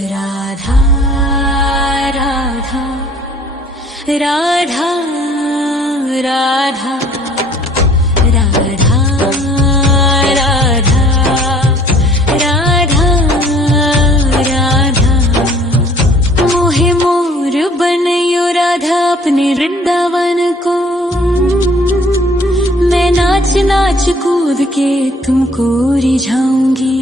राधा राधा राधा राधा राधा राधा राधा राधा मोहे मोर बनयो राधा अपने वृंदावन को। मैं नाच नाच कूद के तुमको रिझाऊंगी।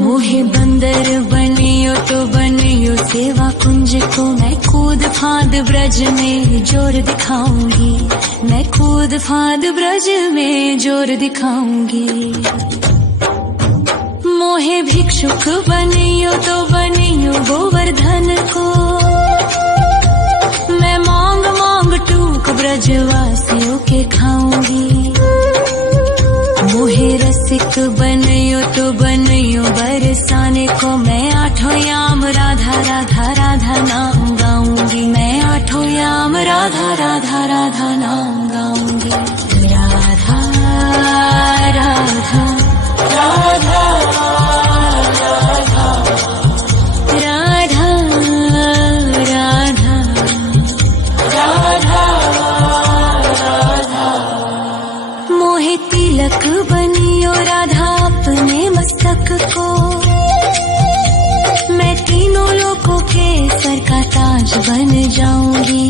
मोहे बंदर बनियो तो बनियो सेवा कुंज को। मैं कूद फांद ब्रज में जोर दिखाऊंगी। मैं कूद फांद ब्रज में जोर दिखाऊंगी। मोहे भिक्षुक बनियो तो बनियो गोवर्धन को। मैं मांग मांग टूक ब्रजवासियों के खाऊंगी। मोहे रसिक बनियो तो बनियो बरसाने को। मैं आठों याम राधा राधा राधा नाम गाऊंगी। मैं आठों याम राधा राधा राधा नाम गाऊंगी। राधा राधा राधा राधा राधा राधा राधा। मोहे तिलक बनियो राधा अपने मस्तक को। मैं तीनों लोगों के सर का ताज बन जाऊंगी।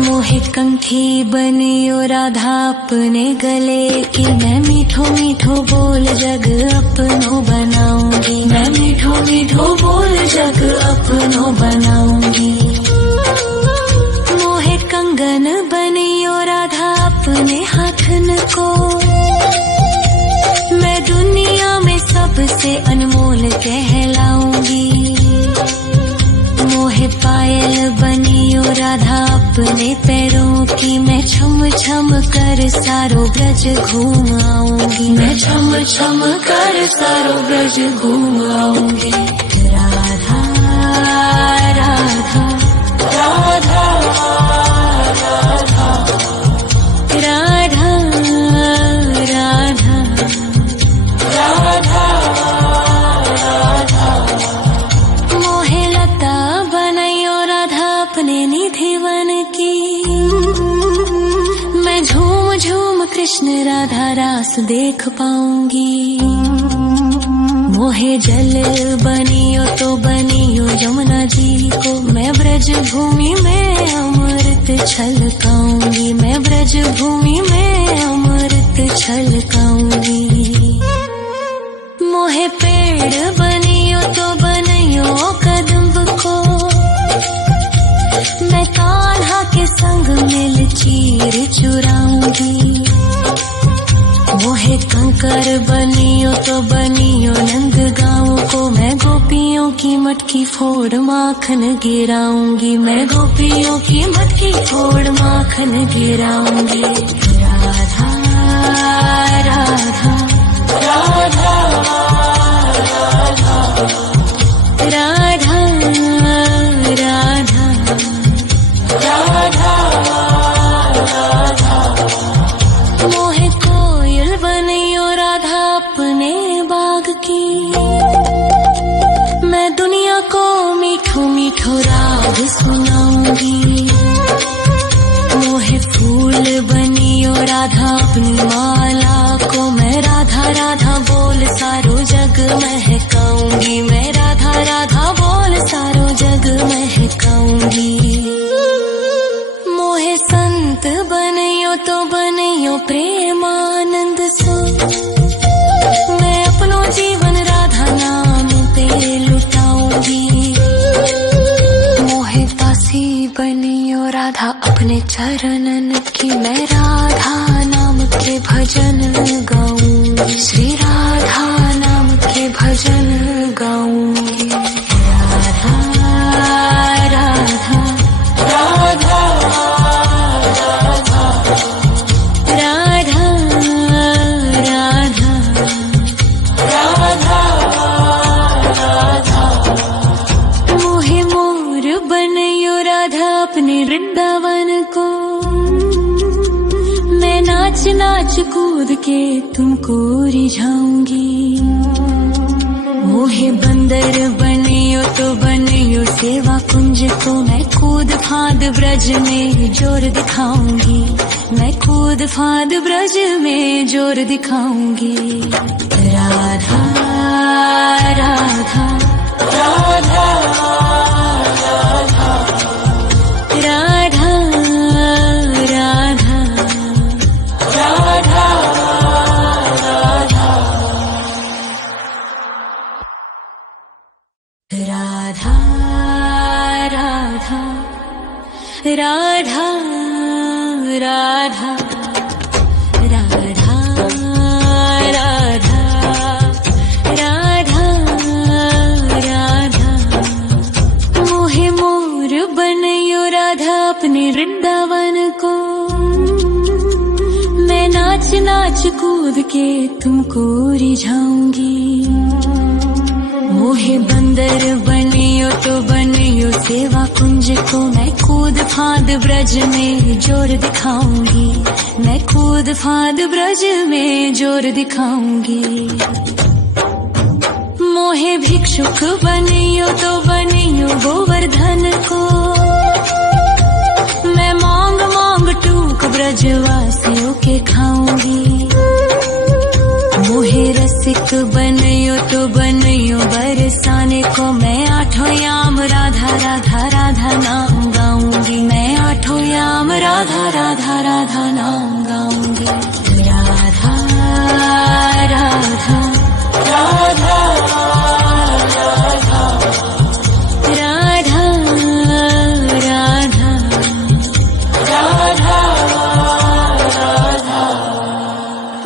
मोहे कंठी बनियो राधा अपने गले की। मैं मीठो मीठो बोल जग अपनो बनाऊंगी। मैं मीठो मीठो बोल जग अपनो बनाऊंगी। मोहे कंगन बनियो राधा अपने हाथन को। मैं दुनिया में सबसे अनमोल कहलाऊंगी। मोहे पायल बनियो राधा अपने पैरों की। मैं छम छम कर सारो ब्रज घूम आऊंगी। मैं छम छम कर सारो ब्रज घूम आऊंगी। राधा राधा राधा राधा राधा राधा राधा। मोहे लता बनयो राधा अपने निधि वन की। मैं झूम झूम कृष्ण राधा रास देख पाऊंगी। मोहे जल बनियो तो बनियो यमुना जी को। मैं ब्रज भूमि में अमृत छलकाऊंगी। मैं ब्रज भूमि में अमृत छलकाऊंगी। मोहे पेड़ बनियो तो बनियो कदम्ब को। मैं कान्हा के संग मिल चीर चुराऊंगी। मोहे कंकर बनियो तो बनियो नंद गाँव को। मैं गोपियों की मटकी फोड़ माखन गिराऊंगी। मैं गोपियों की मटकी फोड़ माखन गिराऊंगी। राधा राधा राधा राधा राधा राधा राधा। मोहे कोयल बनियो राधा अपने बाग की। मैं दुनिया को मीठो मीठो राग सुनाऊंगी। मोहे फूल बनियो राधा अपनी माला को। मैं राधा राधा बोल सारो जग महकाऊंगी। मैं राधा राधा बोल सारो जग महकाऊंगी। मोहे संत बनियो तो बनियो प्रेमानंद सो। मैं अपनो जीवन राधा नाम पे लुटाऊंगी। मोहे दासी बनियो राधा अपने चरणन की। मैं राधा नाम के भजन गाऊंगी। श्री राधा नाम के भजन गाऊंगी। राधा राधा राधा राधा राधा राधा राधा। मोहे मोर बनयो राधा अपने वृंदावन को। मैं नाच नाच कूद के तुमको रिझाऊंगी। मोहे बंदर बनियो तो बनियो सेवा कुंज को मैं कूद फाद ब्रज में जोर दिखाऊंगी, मैं कूद फाद ब्रज में जोर दिखाऊंगी। राधा राधा राधा राधा राधा राधा राधा राधा राधा राधा राधा राधा राधा राधा मोहे मोर बनयो राधा अपने वृंदावन को, मैं नाच नाच कूद के तुमको रिझाऊंगी। मोहे बंदर बनियो तो बनियो सेवा कुंज को मैं कूद फाद ब्रज में जोर दिखाऊंगी, मैं कूद फाद ब्रज में जोर दिखाऊंगी। मोहे भिक्षुक बनियो तो बनियो गोवर्धन को, मैं मांग मांग टूक ब्रजवासियों के खाऊंगी। मोहे रसिक बनियो तो बनियो बरसाने को, मैं आठों याम राधा राधा राधा नाम गाऊंगी, मैं आठों याम राधा राधा राधा नाम गाऊंगी। राधा राधा राधा राधा राधा राधा राधा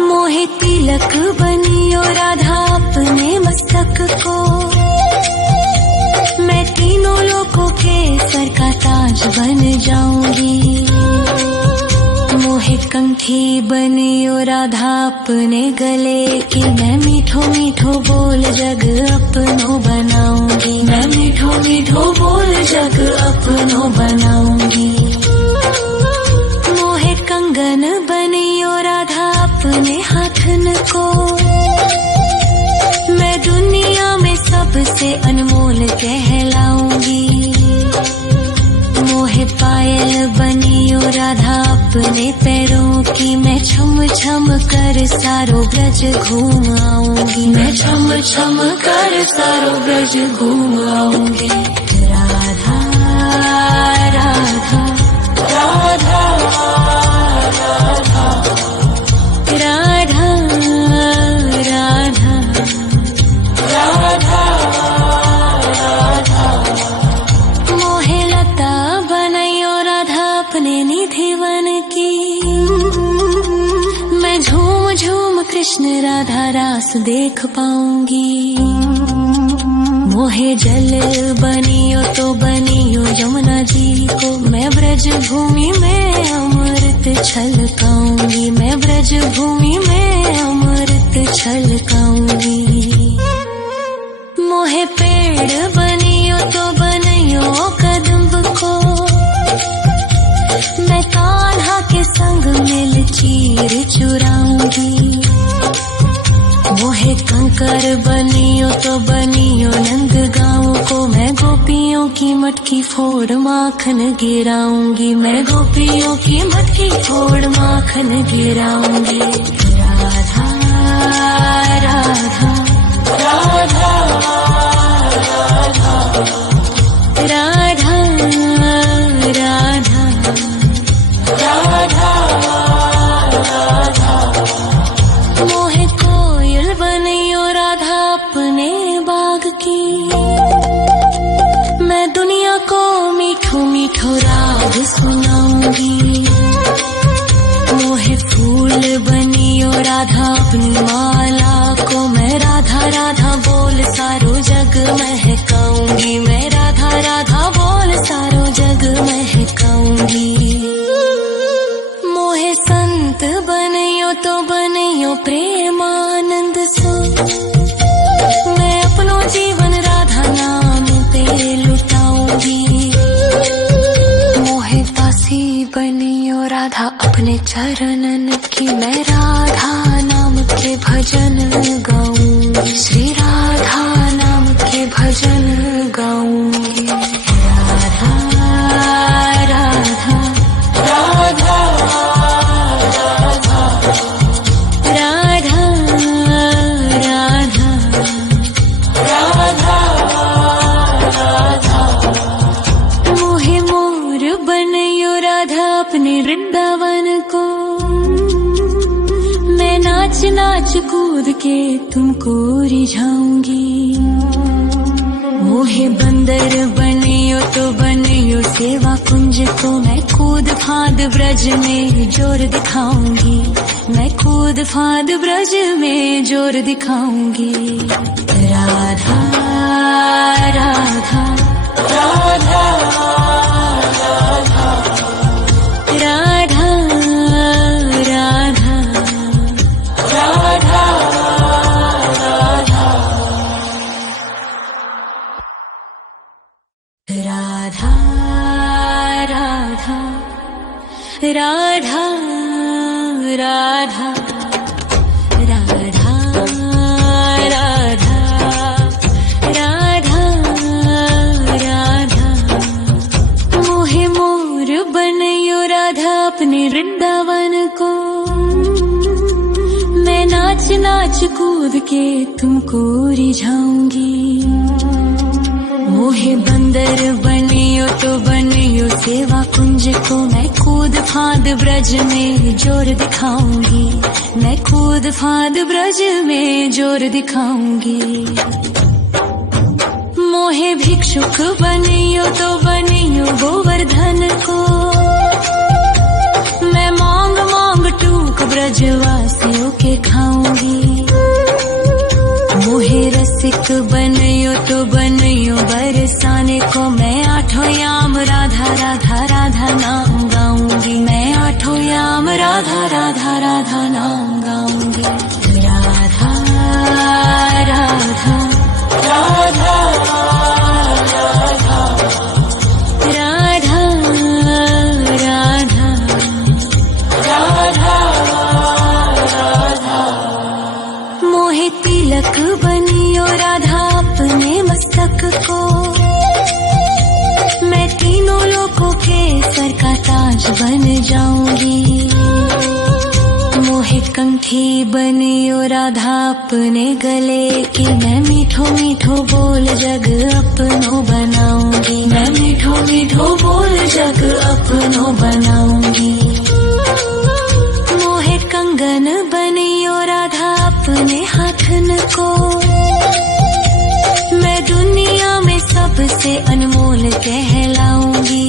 मोहे तिलक बनियो राधा अपने मस्तक को, मैं तीनों लोगों के सर का ताज बन जाऊंगी। मोहे कंठी बनियो राधा अपने गले की, मैं मीठो मीठो बोल जग अपनो बनाऊंगी, मैं मीठो मीठो बोल जग अपनो बनाऊंगी। मोहे कंगन बनियो राधा अपने हाथन को, मैं दुनिया में सबसे अनमोल कहलाऊंगी। मोहे पायल बनियो राधा अपने पैरों की, मैं छम छम कर सारो ब्रज घूम आऊंगी, मैं छम छम कर सारो ब्रज घूम आऊंगी। राधा राधा राधा राधा राधा राधा राधा राधा मोहे लता बनयो राधा अपने निधि वन की, मैं झूम झूम कृष्ण राधा रास देख पाऊंगी। मोहे जल बनियो तो बनियो यमुना जी को, मैं ब्रज भूमि में अमृत छलकाऊंगी, मैं ब्रज भूमि में अमृत छलकाऊंगी। मोहे पेड़ बनियो तो बनियो कदम्ब को, मैं कान्हा के संग मिल चीर चुराऊंगी। मोहे कंकर बनियो तो बनियो नंद गाँव को, मैं गोपियों की मटकी फोड़ माखन गिराऊंगी, मैं गोपियों की मटकी फोड़ माखन गिराऊंगी। राधा राधा राधा राधा राधा राधा राधा मोहे कोयल बनियो राधा अपने बाग की, मैं दुनिया को मीठो मीठो राग सुनाऊंगी। मोहे फूल बनियो राधा अपनी माला को, मैं राधा राधा बोल सारो जग महकाऊंगी, मैं राधा राधा बोल सारो जग महकाऊंगी। मोहे संत बनियो तो बनियो प्रेमानंद सो, मैं अपनो जीवन राधा नाम पे लुटाऊंगी। मोहे दासी बनियो राधा अपने चरणन की, मैं राधा नाम के भजन गाऊं, श्री राधा नाम कूद के तुमको रिझाऊंगी। मोहे बंदर बनियो तो बनियो सेवा कुंज को, मैं कूद फांद ब्रज में जोर दिखाऊंगी। मैं कूद फांद ब्रज में जोर दिखाऊंगी। राधा राधा राधा राधा राधा राधा राधा राधा राधा राधा राधा राधा राधा राधा। मोहे मोर बनयो राधा अपने वृंदावन को, मैं नाच नाच कूद के तुमको रिझाऊंगी। मोहे बंदर बनियो तो बनियो सेवा कुंज को, मैं कूद फांद ब्रज में जोर दिखाऊंगी। मैं कूद फांद ब्रज में जोर दिखाऊंगी। मोहे भिक्षुक बनियो तो बनियो गोवर्धन को, मैं मांग मांग टूक ब्रजवासियों के खाऊंगी। मोहे रसिक बनियो तो बनियो बरसाने को, मैं आठों याम राधा राधा राधा नाम गाऊंगी। मैं आठों याम राधा राधा राधा नाम गाऊंगी। राधा राधा राधा राधा राधा राधा राधा। मोहे तिलक बनियो राधा अपने मस्तक को, मैं तीनों लोकों के सर का ताज बन जाऊंगी। मोहे कंठी बनियो राधा अपने गले की, मैं मीठो मीठो बोल जग अपनो बनाऊंगी। मैं मीठो मीठो बोल जग अपनो बनाऊंगी। मोहे कंगन बनियो राधा अपने हाथन को, मैं दुनिया में सबसे अनमोल कहलाऊंगी।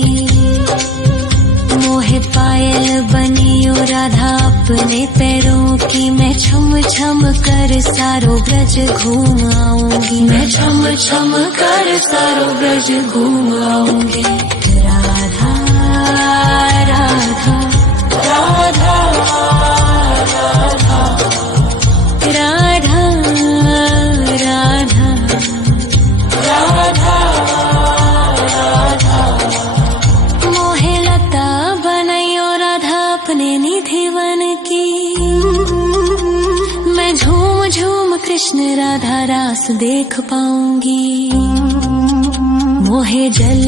मोहे पायल बनियो राधा अपने पैरों की, मैं छम छम कर सारो ब्रज घूम आऊंगी। मैं छम छम कर सारो ब्रज घूम आऊंगी। राधा राधा राधा राधा राधा राधा राधा। मोहे लता बनयो राधा अपने निधिवन की, मैं झूम झूम कृष्ण राधा रास देख पाऊंगी। मोहे जल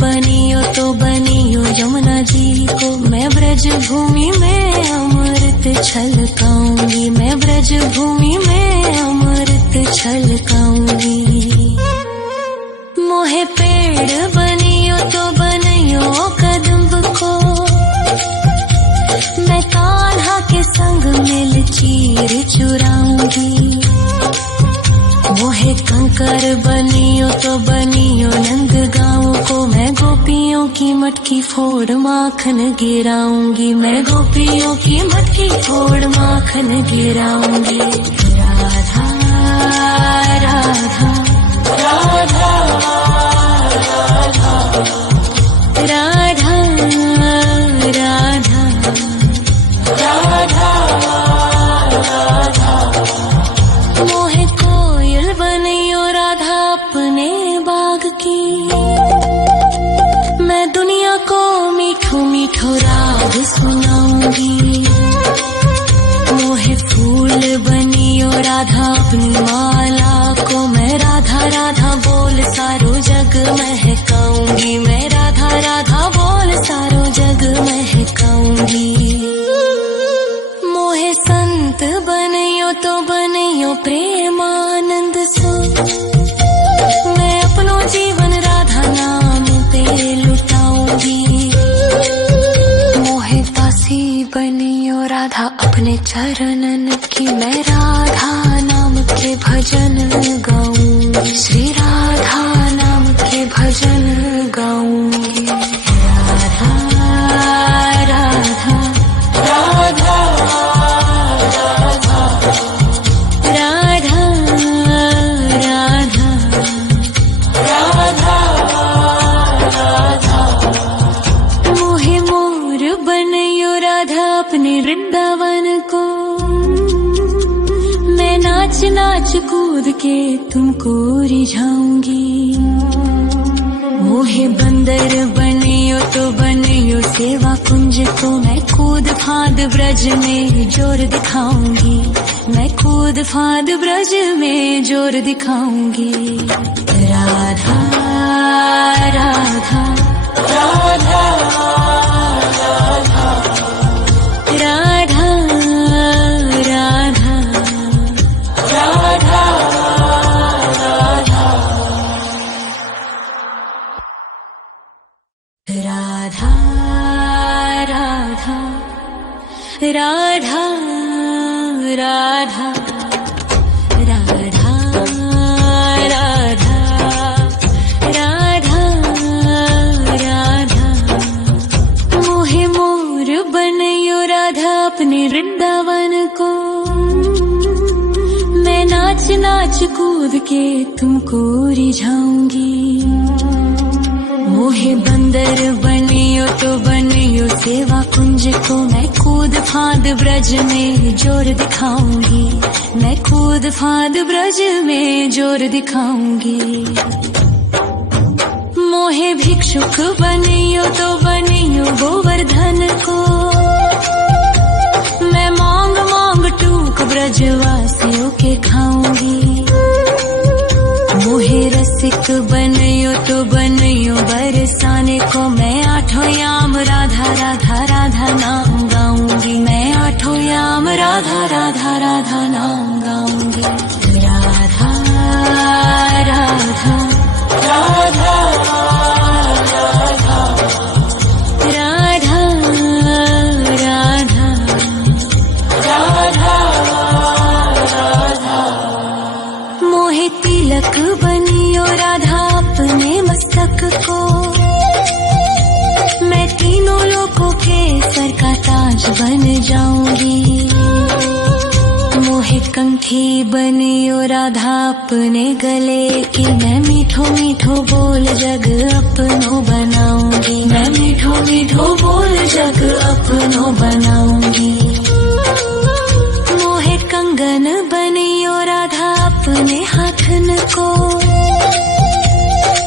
बनियो तो बनियो यमुना जी को, मैं ब्रज भूमि में अमृत छलकाऊंगी। मैं ब्रज भूमि में अमृत छलकाऊंगी। मोहे पेड़ बनियो तो बनियो कदम्ब को, मैं कान्हा के संग मिल चीर चुराऊंगी। मोहे कंकर बनियो तो बनियो नंद गाँव को, मैं गोपियों की मटकी फोड़ माखन गिराऊंगी। मैं गोपियों की मटकी फोड़ माखन गिराऊंगी। राधा राधा राधा राधा राधा राधा राधा। मोहे कोयल बनियो राधा अपने बाग की, मैं दुनिया को मीठो मीठो राग सुनाऊंगी। मोहे फूल बनियो राधा अपनी माला को, मैं राधा राधा बोल सारो जग महकाऊंगी। मैं राधा राधा बोल सारो जग महकाऊंगी। मोहे संत बनियो तो बनियो प्रेमानंद सो, मैं अपनो जीवन राधा नाम पे लुटाऊंगी। मोहे दासी बनियो राधा अपनी अपने चरणन की मैं राधा नाम के भजन गाऊंगी, श्री राधा नाम के भजन गाऊंगी। राधा राधा राधा राधा राधा राधा राधा मोहे मोर बनयो राधा अपने वृंदावन को, मैं नाच नाच कूद के तुमको रिझाऊंगी। मोहे बंदर बनियो तो बनियो सेवा कुंज को, मैं कूद फांद ब्रज में जोर दिखाऊंगी, मैं कूद फांद ब्रज में जोर दिखाऊंगी। राधा राधा राधा राधा राधा राधा राधा राधा राधा राधा राधा राधा राधा राधा मोहे मोर बनयो राधा अपने वृंदावन को, मैं नाच नाच कूद के तुमको रिझाऊंगी। मोहे बंदर बनियो तो बनियो सेवा कुंज को, मैं कूद फांद ब्रज में जोर दिखाऊंगी, मैं कूद फांद ब्रज में जोर दिखाऊंगी। मोहे भिक्षुक बनियो तो बनियो गोवर्धन को, मैं मांग मांग टूक ब्रजवासियों के खाऊंगी। मोहे रसिक बनियो तो बनियो बरसाने को, मैं आठों याम राधा राधा राधा नाम गाऊंगी, मैं आठों याम राधा राधा राधा नाम गाऊंगी। राधा राधा राधा राधा राधा राधा राधा राधा मोहे तिलक बनियो राधा अपने मस्तक को, मैं तीनों लोगों के सर का ताज बन जाऊंगी। मोहे कंठी बनियो राधा अपने गले की, मैं मीठो मीठो बोल जग अपनो बनाऊंगी, मैं मीठो मीठो बोल जग अपनो बनाऊंगी। मोहे कंगन बनियो राधा अपने हाथन को,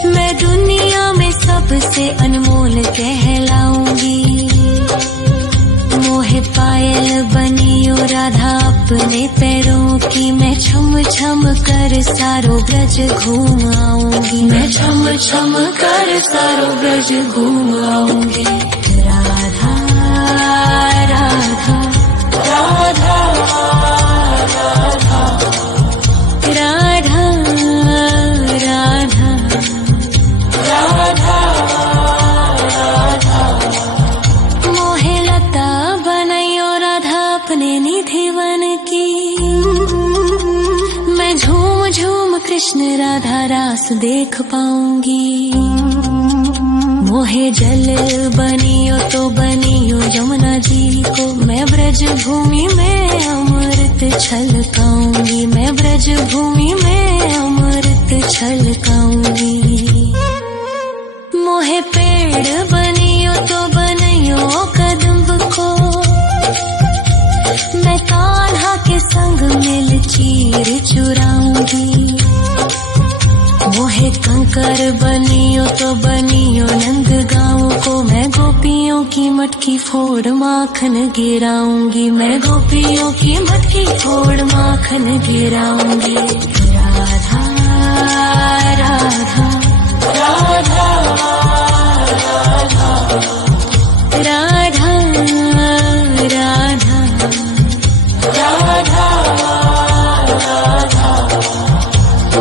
मैं दुनिया में सबसे अनमोल कहलाऊंगी। मोहे पायल बनियो राधा अपने पैरों की, मैं छम छम कर सारो ब्रज घूम आऊंगी, मैं छम छम कर सारो ब्रज घूम आऊंगी। राधा राधा राधा राधा राधा राधा राधा राधा मोहे लता बनयो राधा अपने निधि वन की, मैं झूम झूम कृष्ण राधा रास देख पाऊंगी। मोहे जल बनियो तो बनियो यमुना जी को, मैं ब्रज भूमि में अमृत छलकाऊंगी, मैं ब्रज भूमि में अमृत छलकाऊंगी। मोहे पेड़ बनियो तो बनियो कदम्ब को, मैं कान्हा के संग मिल चीर चुराऊंगी। मोहे कंकर बनियो तो बनियो नंद गाँव को, मैं गोपियों की मटकी फोड़ माखन गिराऊंगी, मैं गोपियों की मटकी फोड़ माखन गिराऊंगी। राधा राधा राधा राधा राधा राधा राधा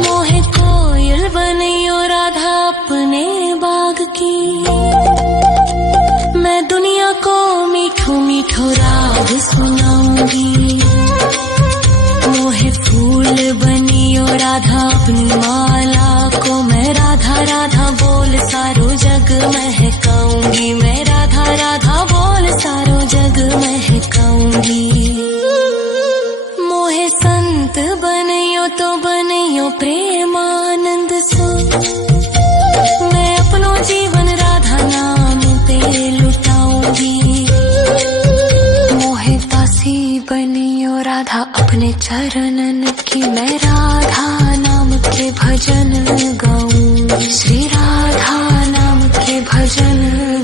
मोहे कोयल बनियो राधा अपने बाग की, मैं दुनिया को मीठो मीठो राग राग सुनाऊंगी। मोहे फूल बनियो राधा अपनी माला को मैं राधा राधा बोल सारो जग महकाऊंगी। मैं राधा राधा बोल सारो जग महकाऊंगी। मोहे संत बनियो तो बनियो प्रेमानंद सो मैं अपनो जीवन राधा नाम पे लुटाऊंगी। मोहे दासी बनियो राधा अपने चरणन की मैं राधा नाम के भजन गाऊंगी। श्री राधा नाम के भजन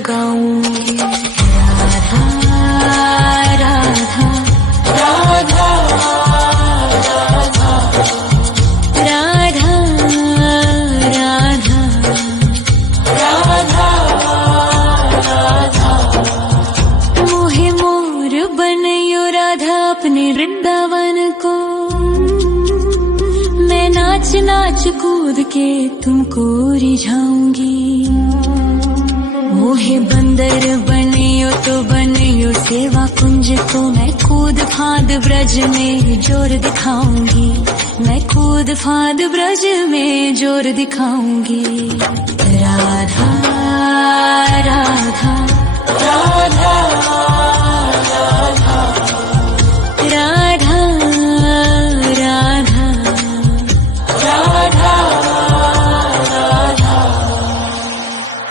गाऊंगी। राधा राधा राधा राधा राधा राधा मोहे मोर बनियो राधा अपने वृंदावन को मैं नाच नाच कूद के तुमको रिझाऊंगी। मोहे बंदर बनियो तो बनियो सेवा कुंज को मैं कूद फांद ब्रज में जोर दिखाऊंगी। मैं कूद फांद ब्रज में जोर दिखाऊंगी। राधा राधा राधा